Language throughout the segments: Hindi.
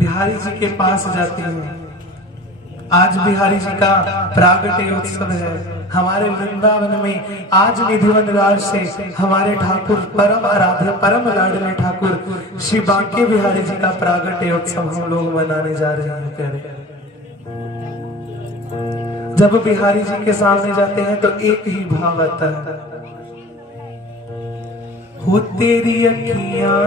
बिहारी जी के पास जाती हूँ। आज बिहारी जी का प्रागट्य उत्सव है। हमारे वृंदावन में आज विधिवत राज से हमारे ठाकुर परम आराध्य परम लाडले ठाकुर श्री बांके बिहारी जी का प्रागट्य उत्सव हम लोग मनाने जा रहे हैं। कह रहे जब बिहारी जी के सामने जाते हैं तो एक ही भाव आता है, हो तेरी अखियां,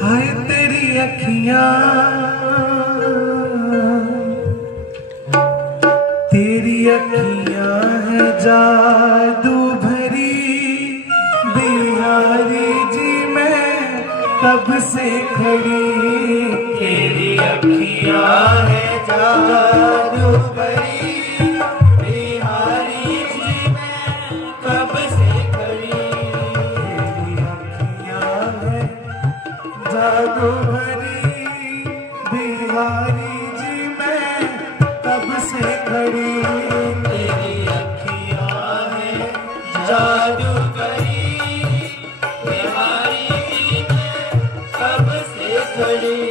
हाय तेरी अखियां, तेरी अखियां है जादू भरी, बिहारी जी मैं कब से खड़ी। तेरी अखियां है जादू भरी, बिहारी जी मैं कब से खड़ी। तेरी अखियां है जादू भरी, बिहारी जी मैं कब से खड़ी। तेरी अखियां है जादू भरी, बिहारी जी मैं कब से खड़ी।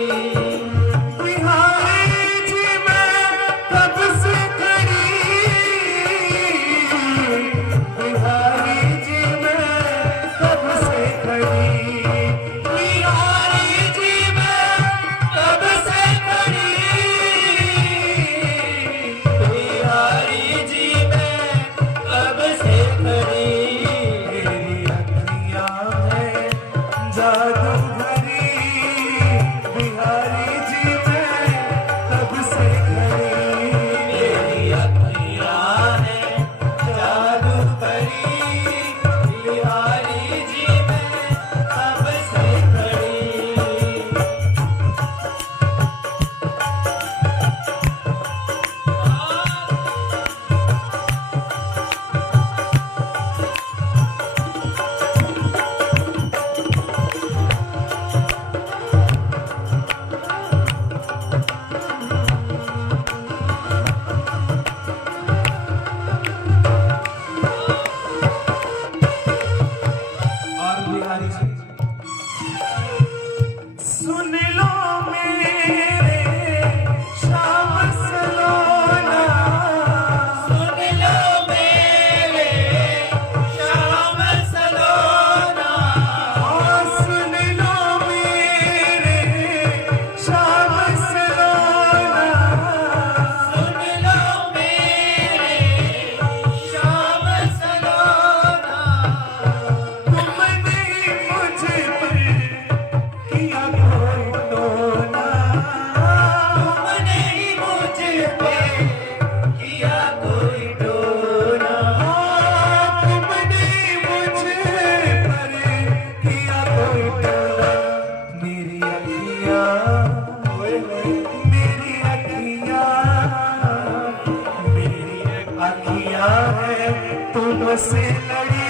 तुमसे लड़ी,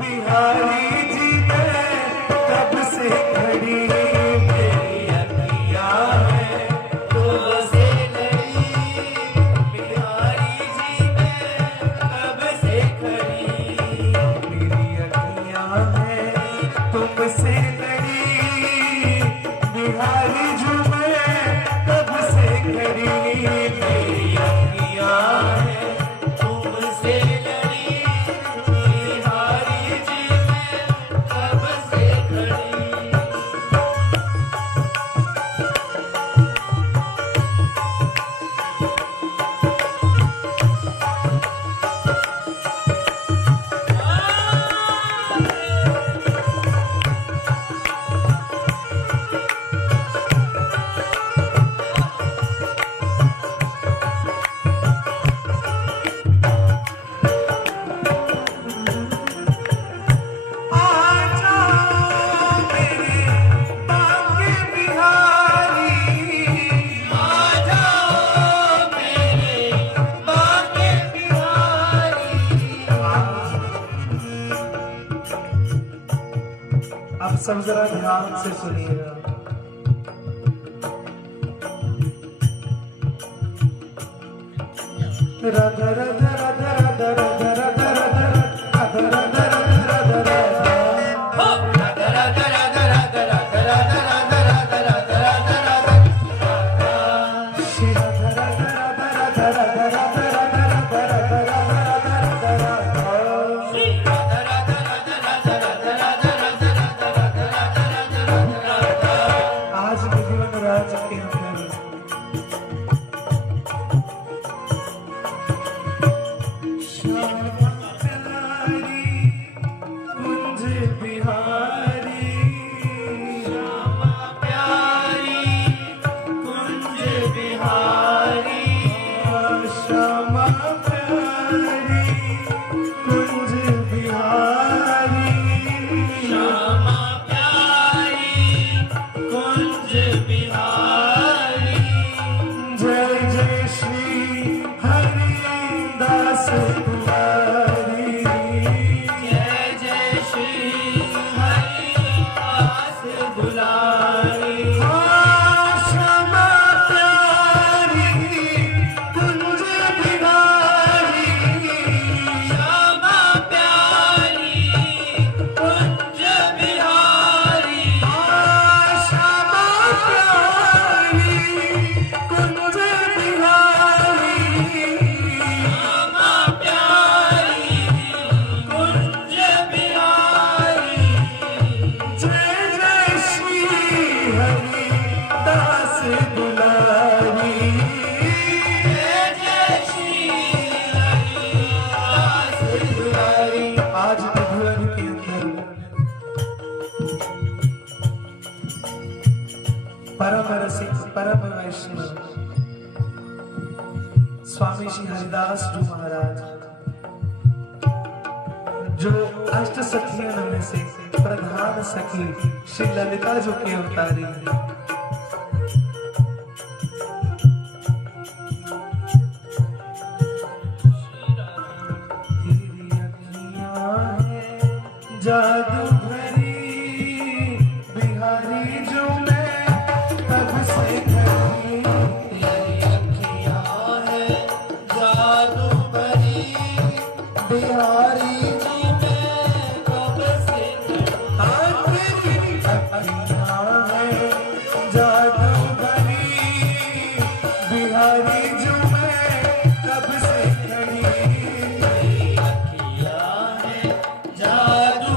बिहारी जी मैं कब से खड़ी। मेरी अखियां है तुमसे लड़ी, बिहारी जी मैं कब से खड़ी। मेरी अखियां है तुमसे लड़ी, बिहारी जी मैं कब से खड़ी। मेरी अखियां है तुमसे अब सब जरा ध्यान से सुनिएगा। राधा राधा राधा राधा राधा राधा राधा राधा राधा राधा राधा राधा राधा राधा राधा राधा राधा राधा परम रसिक परम वैष्णव स्वामी श्री हरिदास जी महाराज, जो अष्ट सखियों में से प्रधान सखी श्री ललिता जो की अवतारी है। जादू भरी बिहारी जो मैं तब से खड़ी, तेरी अखियां है जादू भरी बिहारी जी मैं कब से खड़ी, तेरी अखियां है जादू भरी बिहारी जो मैं कब से खड़ी, तेरी अखियां है जादू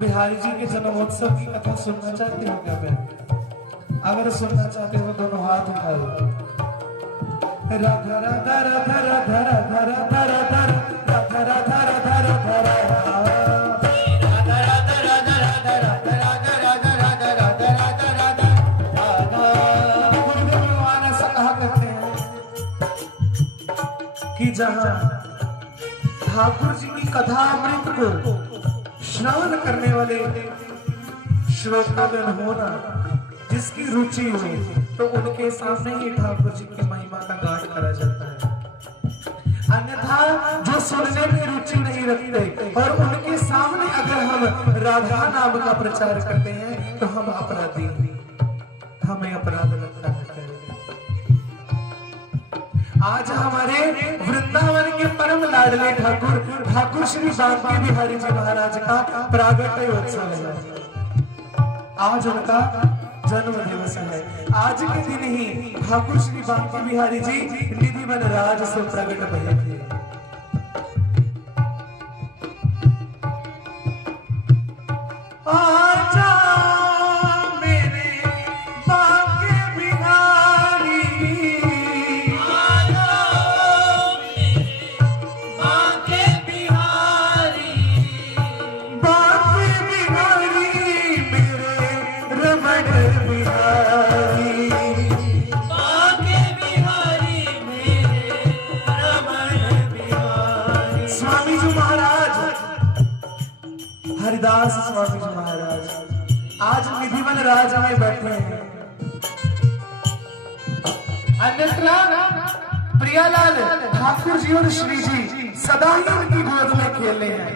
बिहारी जी के जन्मोत्सव की कथा सुनना चाहते हो क्या बहन? अगर सुनना चाहते हो दोनों हाथ उठाओ। राधा राधा राधा राधा राधा राधा राधा राधा राधा राधा राधा भगवान ऐसा कहा करते हैं कि जहाँ ठाकुर जी की कथा अमृत को स्नान करने वाले श्रोतागण होना जिसकी रुचि हो, तो उनके सामने ही ठाकुर जी की महिमा का गान करा जाता है। अन्यथा जो सुनने में रुचि नहीं रखते और उनके सामने अगर हम राधा नाम का प्रचार करते हैं तो हम अपराधी, हमें अपराध लगता है। आज हमारे वृंदावन के परम लाडले ठाकुर ठाकुर श्री बांके बिहारी जी महाराज का प्रागट्य उत्सव है। आज उनका जन्म दिवस है। आज के दिन ही ठाकुर श्री बांके बिहारी जी निधि वन राज से प्रकट भये थे। आजा मेरे बांके बिहारी, हरिदास स्वामी जी महाराज आज निधिवन राज में बैठे हैं। अन्यथा प्रियालाल ठाकुर जी और श्री जी सदा ही उनकी गोद में खेले हैं।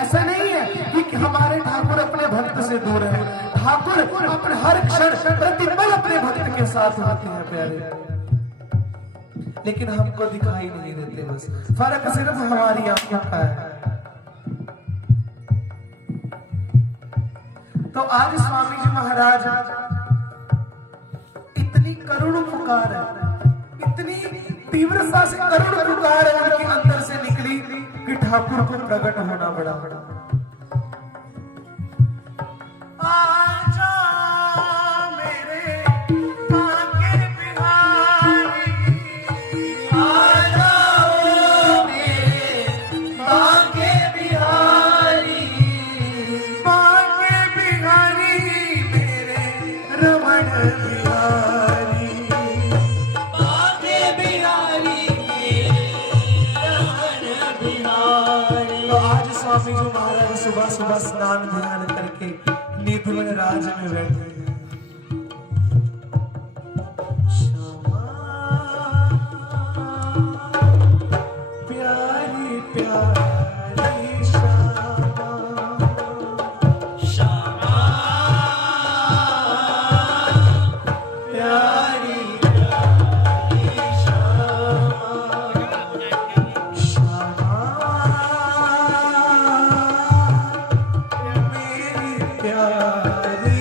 ऐसा नहीं है कि हमारे ठाकुर अपने भक्त से दूर है। ठाकुर अपने हर क्षण प्रतिपल अपने भक्त के साथ होते हैं प्यारे, लेकिन हमको दिखाई नहीं देते। बस फर्क सिर्फ हमारी आंखों का है। तो आज स्वामी जी महाराज इतनी करुण पुकार है, इतनी तीव्रता से करुण पुकार है उनके अंदर से निकली कि ठाकुर को प्रकट होना पड़ा। आजा मेरे बांके बिहारी, आजा मेरे बांके बिहारी, रमण बिहारी, बांके बिहारी रमण बिहारी। तो आज स्वामी जी महाराज सुबह सुबह स्नान ध्यान करके निधिवन राज में बैठे हैं। प्यारी प्यारी प्यारी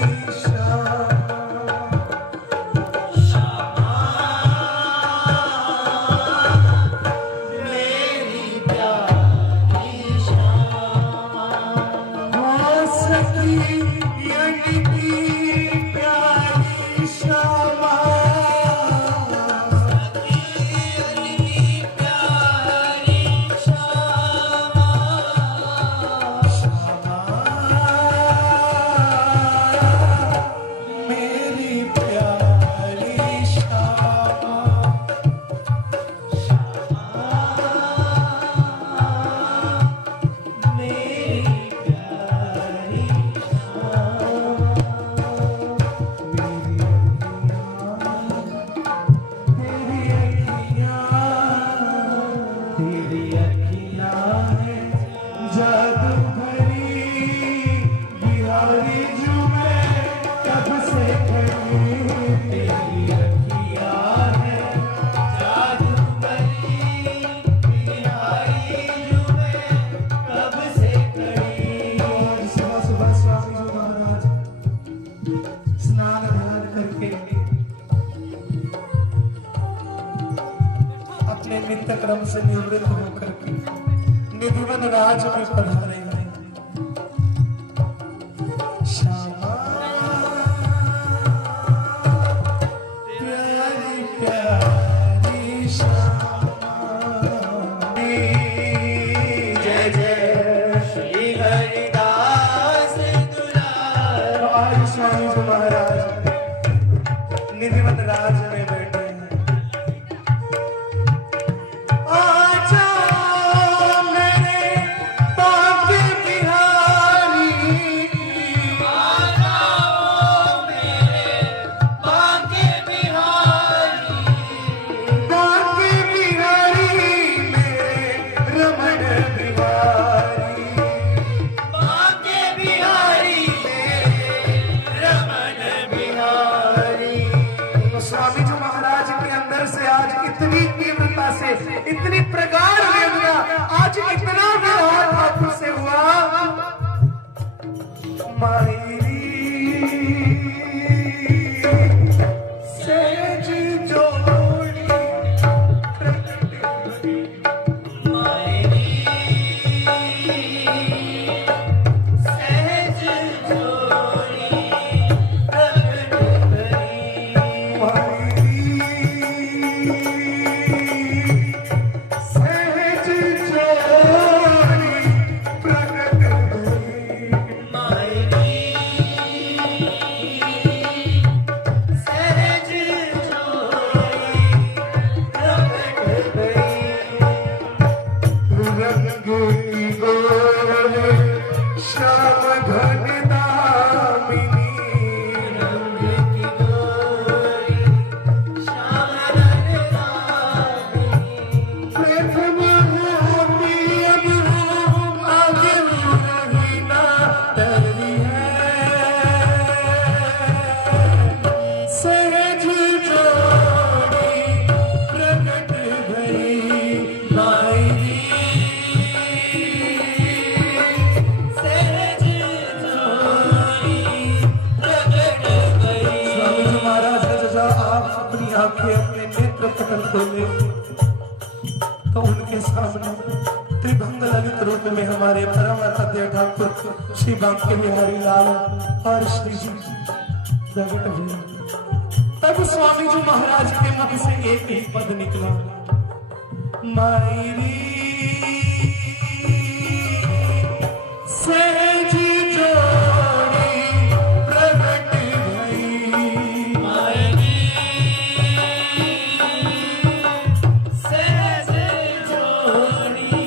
अपने नित्य क्रम से निवृत्त होकर के निधिवन राज में पधारे हैं। श्यामा प्यारी प्यारी श्यामा, जय जय श्री हरिदास दुलार। आज स्वामी जी महाराज निधिवन राज में बैठे हैं। आजा मेरे बांके बिहारी, आजा मेरे बांके बिहारी, बांके बिहारी मेरे रमण बिहारी, बांके बिहारी मेरे रमण बिहारी। स्वामी जी महाराज के अंदर से आज इतनी तीव्रता से, इतनी प्रगाढ़ वेदना, आज इतना विराट ठाकुर से हुआ। मायरी सहज जोड़ी, मायरी सहज जोड़ी प्रकट करी, मायरी सहज जोड़ी प्रकट करी, मायरी सहज जोड़ी प्रकट करी। रंग की गोर श्याम घन दामिनी, रंग की गोरी श्याम घन दामिनी, प्रथम होती अब आगे नहीं ना डरी है, सहज जोड़ी प्रकट भई, मायरी सहज जोड़ी प्रकट भई। स्वामी जी महाराज ने जैसा आप अपनी आंखें, अपने नेत्र पकड़ खोले तो उनके सामने त्रिभंग ललित रूप में हमारे परम आराध्य ठाकुर श्री बांके बिहारी लाल और श्री जी प्रकट हुए। तब स्वामी जी महाराज के मुख से एक ही पद निकला, मायरी सहज जोड़ी प्रकट भई, मायरी सहज जोड़ी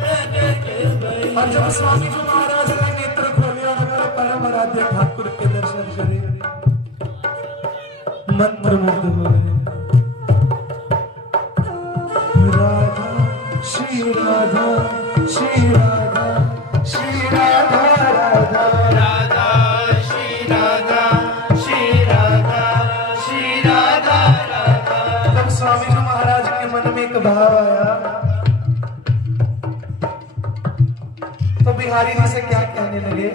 प्रकट भई। और जब स्वामी जी महाराज ने नेत्र खोले और हमारे परम आराध्य ठाकुर के दर्शन करे, मंत्र मुग्ध हो गए। राधा श्री राधा श्री राधा श्री राधा राधा, राधा श्री राधा श्री राधा श्री राधा राधा। तब स्वामी जी महाराज के मन में एक भाव आया तो बिहारी जी से क्या कहने लगे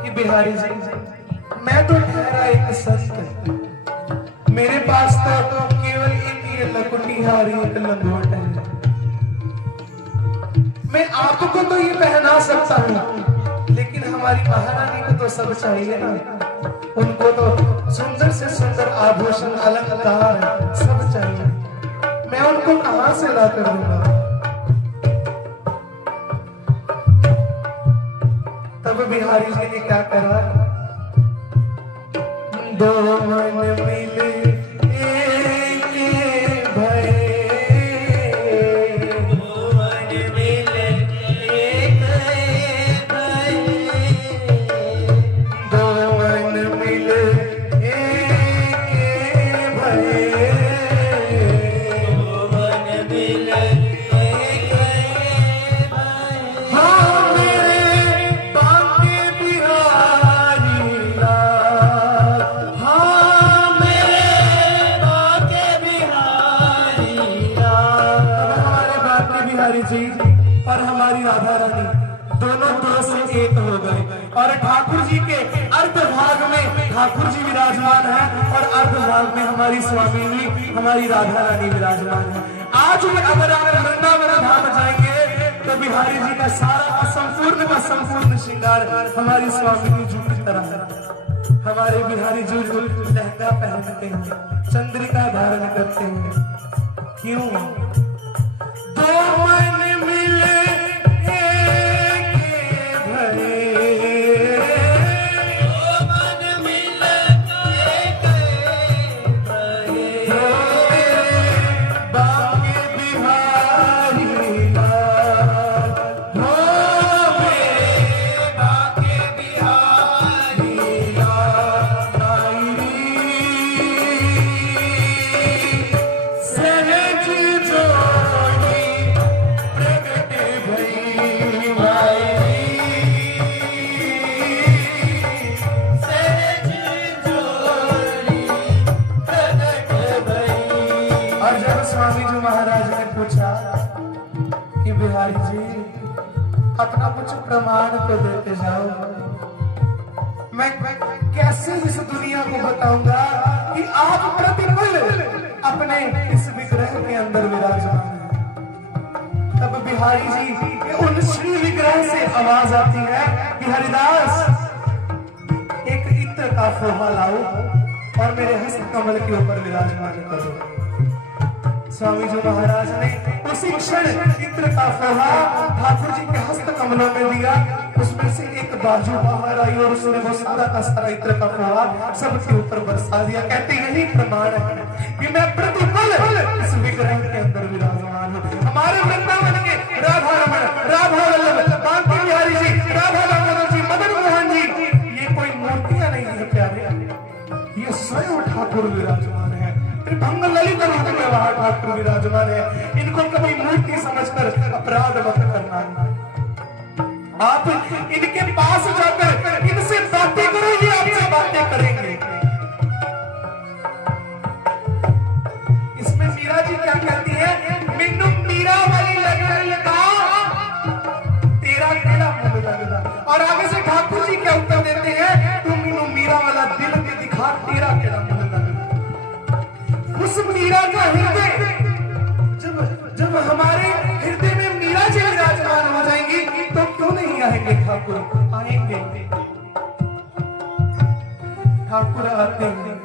कि बिहारी जी, मैं तो ठहरा एक संत, मेरे पास तो केवल एक ये लकुटिहारी एक लंगोट है। मैं आपको तो ये पहना सकता हूँ, लेकिन हमारी महारानी को तो सब चाहिए ना। उनको तो सुंदर से सुंदर आभूषण अलंकार सब चाहिए, मैं उनको कहां से ला कर दूंगा। तब बिहारी जी ने क्या करा, दो मन मिले एक भये, दो मन मिले एक भये, दो मन मिले एक भये, दो मन मिले एक भये। हाँ मेरे बांके बिहारी लाल, हाँ मेरे बांके बिहारी लाल। हमारे बांके बिहारी जी और हमारी राधा रानी दोनों दो से एक हो गए और ठाकुर जी के अर्धभाग में ठाकुर जी विराजमान है और अर्धभाग में हमारी स्वामी हमारी राधा रानी विराजमान है। आज भी अगर आप वृंदावन धाम जाएंगे तो बिहारी जी का सारा संपूर्ण श्रृंगार हमारी स्वामी जी की तरह है। हमारे बिहारी जी लहंगा पहनते हैं, चंद्रिका धारण करते हैं। क्यों? दो मन मिले अपना कुछ प्रमाण तो देते जाओ। मैं कैसे इस दुनिया को बताऊंगा कि आप प्रतिपल अपने इस विग्रह के अंदर विराजमान हैं। तब बिहारी जी के उन श्री विग्रह से आवाज आती है कि हरिदास एक इत्र का फोहा लाओ और मेरे हस्त कमल के ऊपर विराजमान करो। स्वामी जी महाराज ने उसी क्षण इत्र का फोहा ठाकुर जी के हस्त कमलों में दिया। उसमें से एक बाजू बाहर आई और उसने वो सारा का सारा इत्र का फोहा सबके ऊपर बरसा दिया। कहते यही प्रमाण है कि मैं प्रतिपल इस विग्रह के अंदर विराजमान हूँ। हमारे वृंदावन के राधा रमण, राधा वल्लभ, बांके बिहारी जी, राधा दामोदर जी, मदन मोहन जी, ये कोई मूर्तियां नहीं है प्यारे, ये स्वयं ठाकुर विराजमान है। त्रिभंग ललित रूप में वहां ठाकुर विराजमान है। इनको कभी मूर्ति समझकर अपराध मत करना। आप इनके पास जाकर इनसे बातें करो, ये आपसे बातें करेंगे। इसमें मीरा जी क्या कहती है? मैनू मीरा वाली लगने लगा, तेरा केड़ा मुंह लगदा। और आगे से ठाकुर जी क्या उत्तर देते हैं? तू मैनू मीरा वाला दिल के दिखा, तेरा केड़ा मुंह लगदा। उस मीरा का हृदय जब हमारे हृदय में मीरा जी विराजमान हो जाएंगी तो क्यों नहीं आएंगे ठाकुर? आएंगे, ठाकुर आते हैं।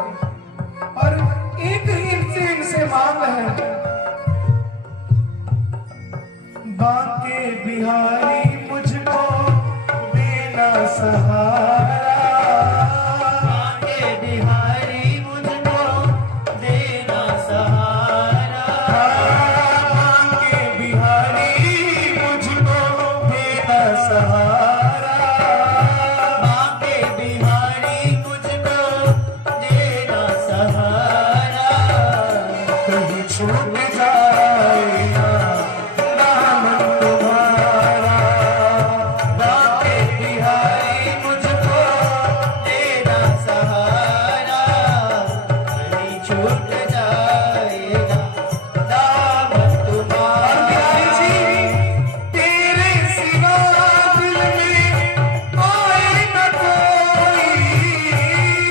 और एक ही इनसे मांग है, बांके बिहारी मुझको देना सहारा, बांके बिहारी मुझको देना सहारा, बांके बिहारी मुझको देना सहारा, बांके बिहारी मुझको देना सहारा। कहीं छूट जाए ना दामन तुम्हारा, बांके बिहारी मुझको देना सहारा, कहीं छूट जाएगा दामन तुम्हारा। बिहारी जी तेरे सिवा दिल में आए न कोई,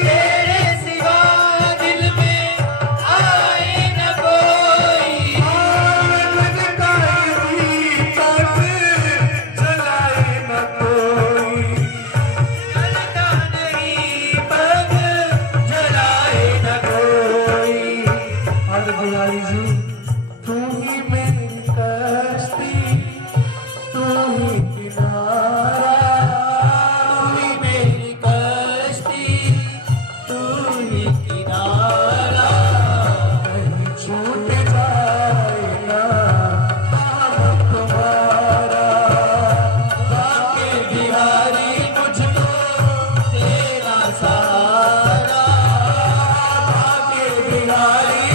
तेरे सिवा दिल में आए न कोई, आनंद का दीपक जलाए न कोई, जलता नहीं पग जलाए न कोई। और बिहारी जी तू ही मेरी कश्ती, तू ही किनारा, तू ही मेरी कश्ती, तू ही किनारा, कहीं छूट जाए ना दामन तुम्हारा, बांके बिहारी मुझको तेरा सहारा, बांके बिहारी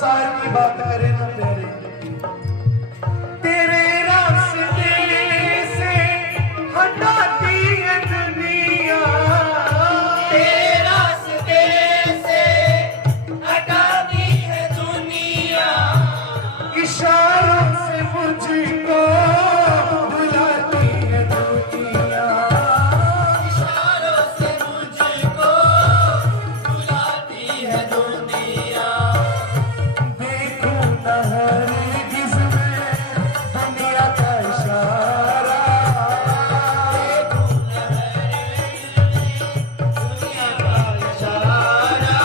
संसार की बात करें ना प्यारे, तेरे रास्ते से हटाती है दुनिया, तेरे रास्ते से हटाती है दुनिया, इशारों से मुझको बुलाती है दुनिया, इशारों से मुझको बुलाती है दुनिया। देखूं न हरगिज़ मैं दुनिया का इशारा, दुनिया का इशारा,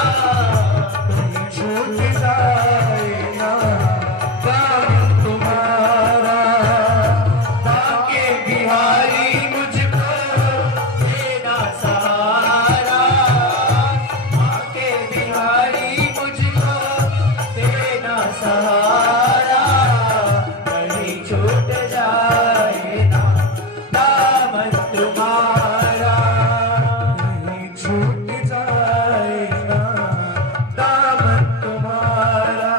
कहीं छूट जाए ना दामन तुम्हारा, ताके बिहारी मुझको तेरा सहारा, आके बिहारी मुझको तेरा सहारा, कहीं छूट जाए ना दामन तुम्हारा। कहीं छूट जाए ना दामन तुम्हारा।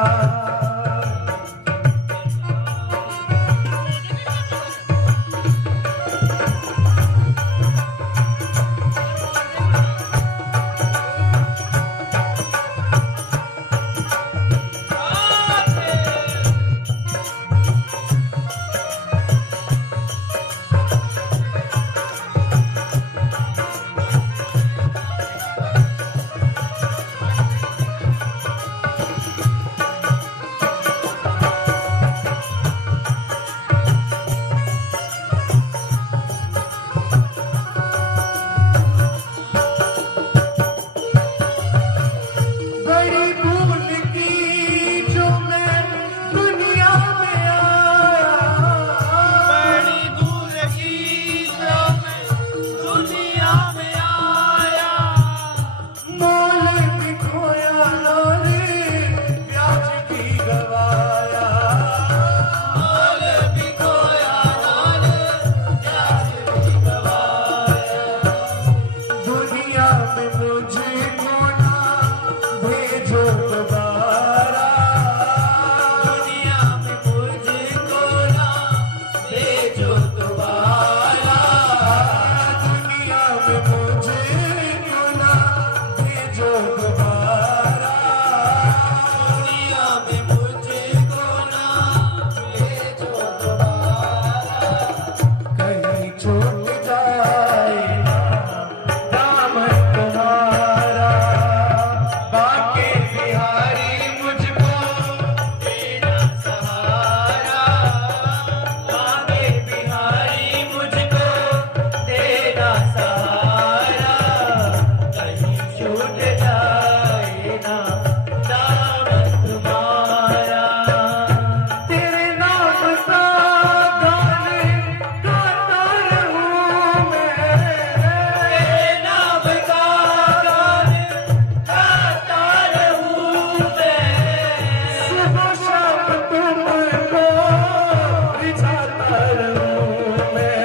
बड़ी भूल की जो मैं दुनिया में आया, बड़ी भूल की जो मैं दुनिया में आया, मोल भी खोया रे ब्याज भी गवाया, मोल भी खोया नाल प्यार भी गवाया। दुनिया में मुझको ना भेजो दोबारा, दुनिया में मुझको ना भेजो दोबारा, दुनिया में मुझको ना भेजो दोबारा, दुनिया में मुझको ना भेजो दोबारा। कहीं छूट जाए ना दामन तुम्हारा, बाके बिहारी मुझको तेरा सहारा, आगे बिहारी मुझको तेरा सहारा, कहीं छूट जाए ना दामन तुम्हारा। तेरे नाम का गाने गाता रहूं मैं, तेरे नाम का गान गाता रहूं मैं, सुबह शाम तुमको रिझाता रहूं मैं,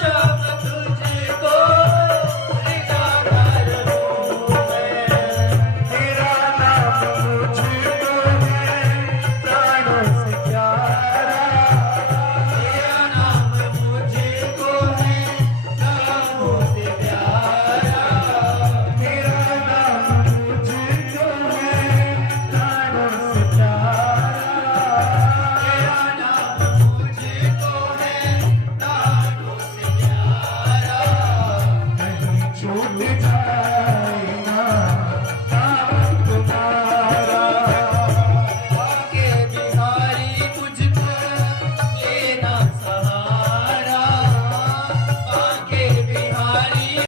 शाम